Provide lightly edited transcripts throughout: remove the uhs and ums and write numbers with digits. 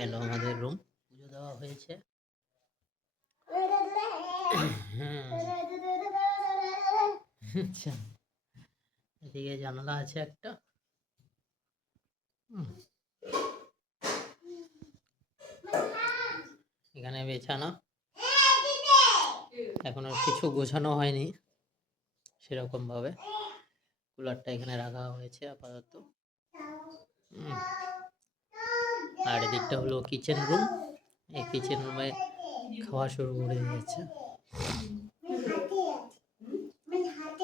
এলো আমাদের রুম, পুজো দেওয়া হয়েছে। আচ্ছা, এদিকে জানালা আছে একটা। এখানে বেছানো, এখনো কিছু গোছানো হয়নি সেরকম ভাবে। কুলারটা এখানে রাখা হয়েছে আপাতত। আর এদিকটা হলো কিচেন রুম। এই কিচেন রুমে খাওয়া শুরু করে দিয়েছে।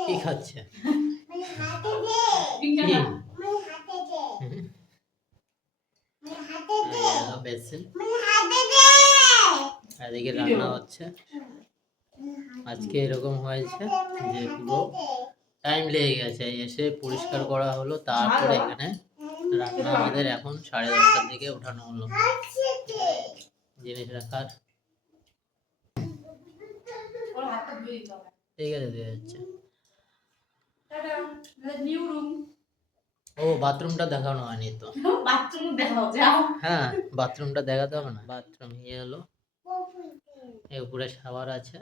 কি খাচ্ছে? এদিকে রান্না হচ্ছে। আজকে এরকম হয়েছে যে পুরো টাইম লেগে গেছে, এসে পরিষ্কার করা হলো, তারপরে এখানে রান্না আমাদের এখন 10:30টার দিকে উঠানো হলো। জিনিস রাখার ঠিক আছে, দিয়ে যাচ্ছে। ও বাথরুমটা দেখানো হয়নি তো। বাথরুম দেখাও যাও। হ্যাঁ, বাথরুমটা দেখাতে হবে না। বাথরুম হলো, এর উপরে শাওয়ার আছে।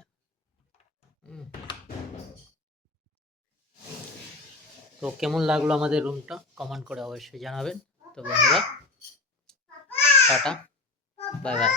তো কেমন লাগলো আমাদের রুমটা কমেন্ট করে অবশ্যই জানাবেন। তো বন্ধুরা, টাটা, বাই বাই।